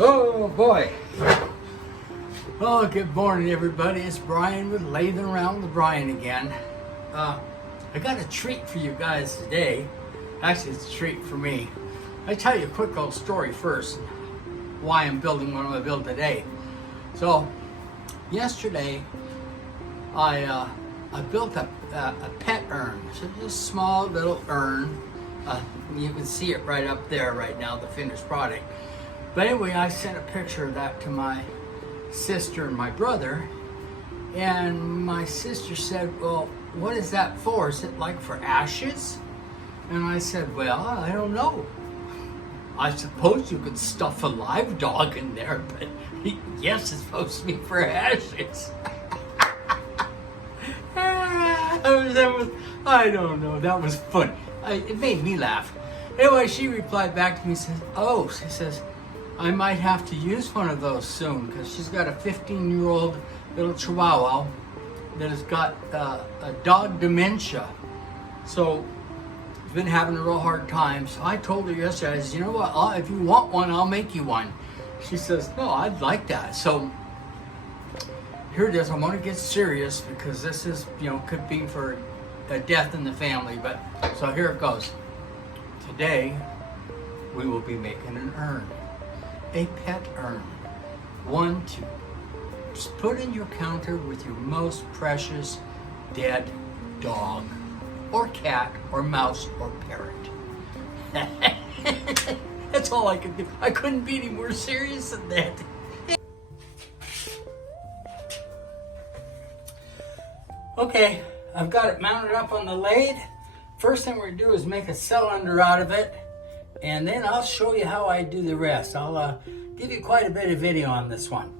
Oh boy. Oh, good morning everybody. It's Brian with Lathing Around with Brian again. I got a treat for you guys today. Actually, it's a treat for me. I'll tell you a quick little story first. Why I'm building what I'm going to build today. So, yesterday, I built a pet urn. So just a small little urn. You can see it right up there right now, the finished product. But anyway, I sent a picture of that to my sister and my brother. And my sister said, well, what is that for? Is it like for ashes? And I said, well, I don't know. I suppose you could stuff a live dog in there, but yes, it's supposed to be for ashes. I don't know, that was funny. It made me laugh. Anyway, she replied back to me and says, oh, she says, I might have to use one of those soon because she's got a 15-year-old little chihuahua that has got a dog dementia. So she's been having a real hard time. So I told her yesterday, I said, you know what, if you want one, I'll make you one. She says, no, I'd like that. So here it is. I want to get serious because this is, could be for a death in the family. But so here it goes. Today, we will be making an urn, a pet urn. One to put in your counter with your most precious dead dog, or cat, or mouse, or parrot. That's all I could do. I couldn't be any more serious than that. Okay, I've got it mounted up on the lathe. First thing we're going to do is make a cylinder out of it, and then I'll show you how I do the rest. I'll give you quite a bit of video on this one.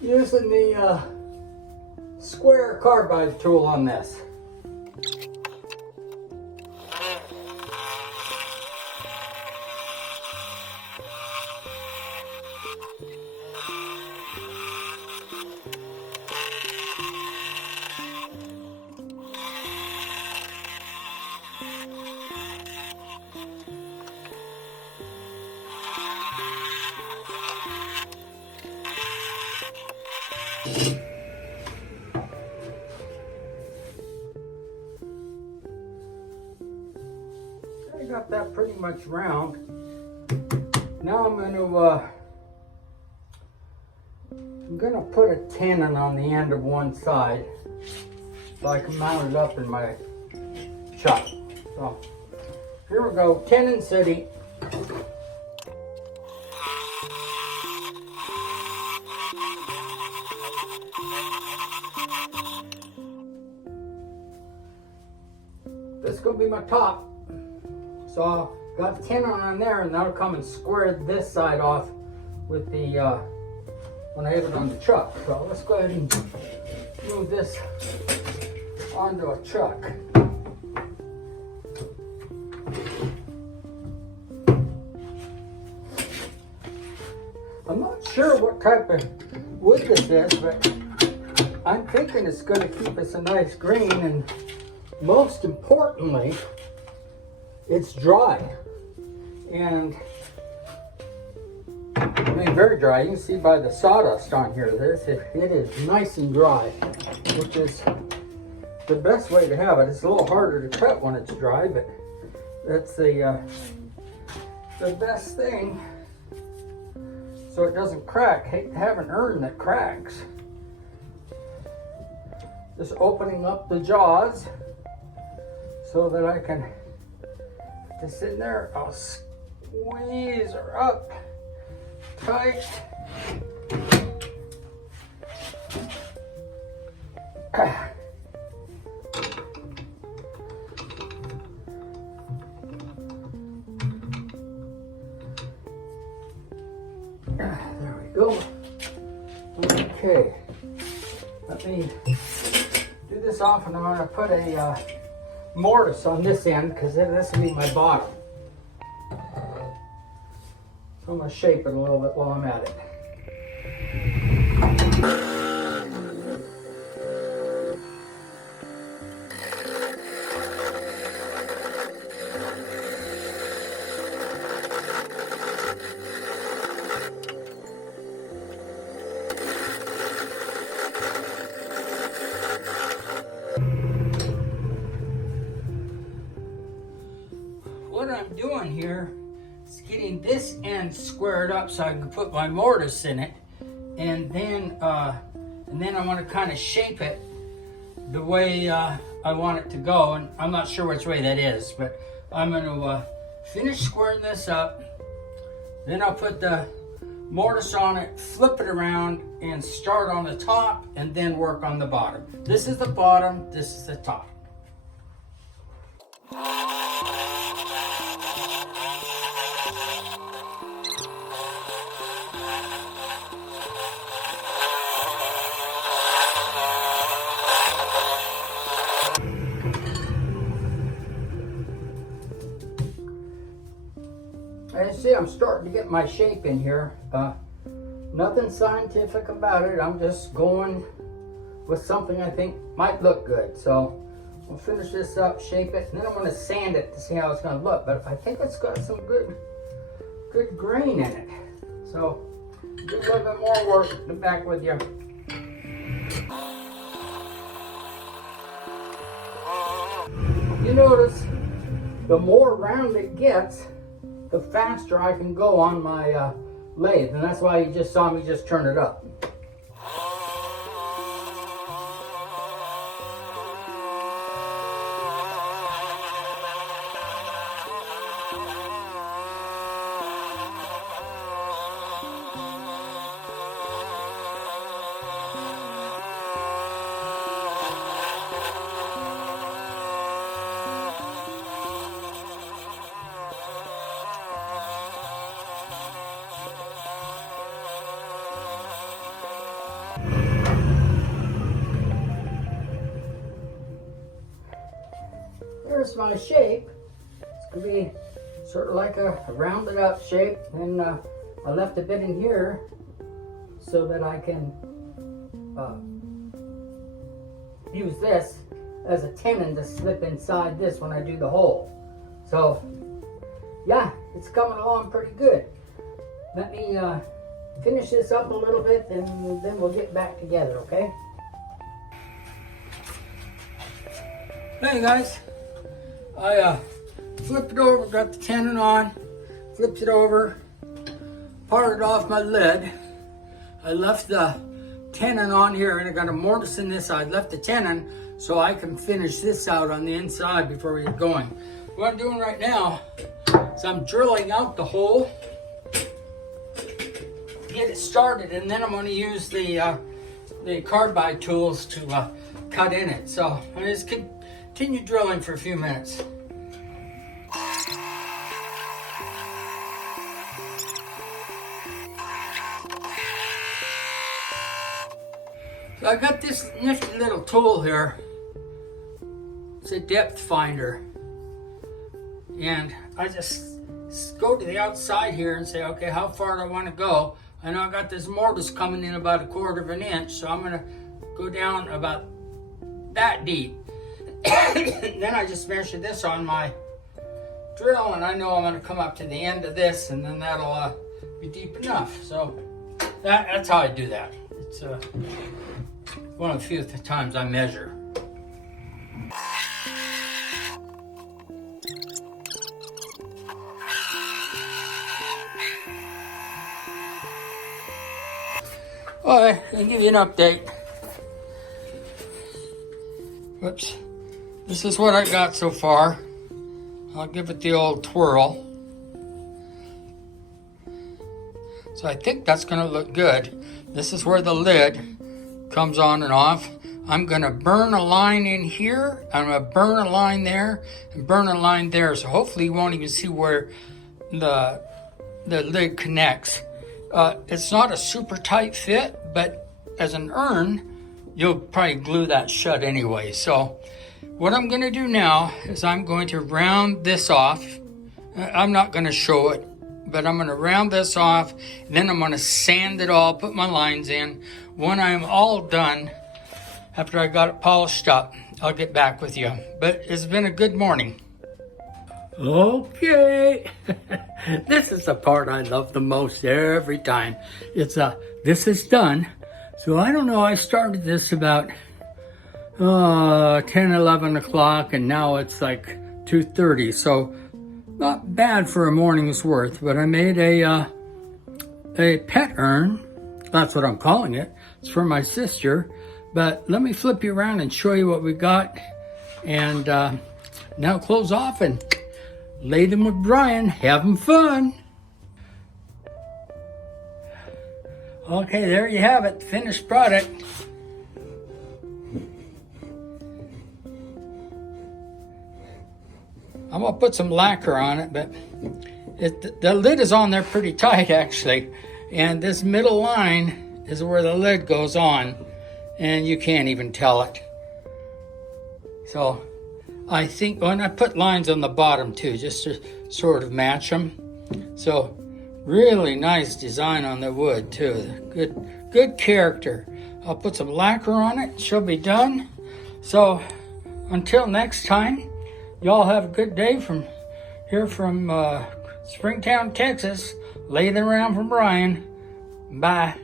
Using the square carbide tool on this. I got that pretty much round. Now I'm gonna put a tenon on the end of one side so I can mount it up in my shop. So here we go, Tenon City. This is gonna be my top. So I've got the tenon on there, and that'll come and square this side off with the when I have it on the truck. So let's go ahead and move this onto a truck. I'm not sure what type of wood this is, but I'm thinking it's going to keep us a nice green, and most importantly, it's dry. And I mean, very dry. You can see by the sawdust on here, it is nice and dry, which is the best way to have it. It's a little harder to cut when it's dry, but that's the best thing, so it doesn't crack. Hate to have an urn that cracks. Just opening up the jaws so that I can put this in there. I'll squeeze her up tight. There we go. Okay, let me do this off, and I'm going to put a mortise on this end because this will be my bottom. So I'm going to shape it a little bit while I'm at it. squared up so I can put my mortise in it, and then I'm going to kind of shape it the way I want it to go. And I'm not sure which way that is, but I'm going to finish squaring this up. Then I'll put the mortise on it, flip it around, and start on the top, and then work on the bottom. This is the bottom, this is the top. As you see, I'm starting to get my shape in here. Nothing scientific about it. I'm just going with something I think might look good. So we'll finish this up, shape it, and then I'm going to sand it to see how it's going to look. But I think it's got some good grain in it. So do a little bit more work. Get back with you. You notice the more round it gets, the faster I can go on my lathe, and that's why you just saw me just turn it up. Here's my shape. It's going to be sort of like a rounded up shape, and I left a bit in here so that I can use this as a tenon to slip inside this when I do the hole. So yeah, it's coming along pretty good. Let me finish this up a little bit, and then we'll get back together, okay? Hey guys, I flipped it over, got the tenon on, flipped it over, parted off my lid. I left the tenon on here, and I got a mortise in this side. Left the tenon so I can finish this out on the inside before we get going. What I'm doing right now is I'm drilling out the hole, get it started, and then I'm going to use the carbide tools to cut in it. So I just continue drilling for a few minutes. So I got this nifty little tool here. It's a depth finder. And I just go to the outside here and say, okay, how far do I want to go? I know I got this mortise coming in about 1/4 of an inch, so I'm going to go down about that deep. Then I just measure this on my drill, and I know I'm going to come up to the end of this, and then that'll be deep enough. So that's how I do that. It's one of the few times I measure. Alright, I'll give you an update. Whoops. This is what I got so far. I'll give it the old twirl. So I think that's going to look good. This is where the lid comes on and off. I'm going to burn a line in here. I'm going to burn a line there and burn a line there. So hopefully you won't even see where the lid connects. It's not a super tight fit, but as an urn, you'll probably glue that shut anyway. So what I'm going to do now is I'm going to round this off. I'm not going to show it, but I'm going to round this off, and then I'm going to sand it all, put my lines in. When I'm all done, after I got it polished up, I'll get back with you. But it's been a good morning. Okay, this is the part I love the most every time. It's this is done. So I don't know, I started this about 10, 11 o'clock, and now it's like 2:30. So not bad for a morning's worth, but I made a a pet urn. That's what I'm calling it. It's for my sister. But let me flip you around and show you what we got. And now close off and lay them with Brian. Having fun. Okay, there you have it. Finished product. I'm going to put some lacquer on it, but the lid is on there pretty tight, actually. And this middle line is where the lid goes on, and you can't even tell it. So I think, and I put lines on the bottom too, just to sort of match them. So really nice design on the wood too. Good character. I'll put some lacquer on it. She'll be done. So until next time, y'all have a good day from here from Springtown, Texas. Laying around from Brian. Bye.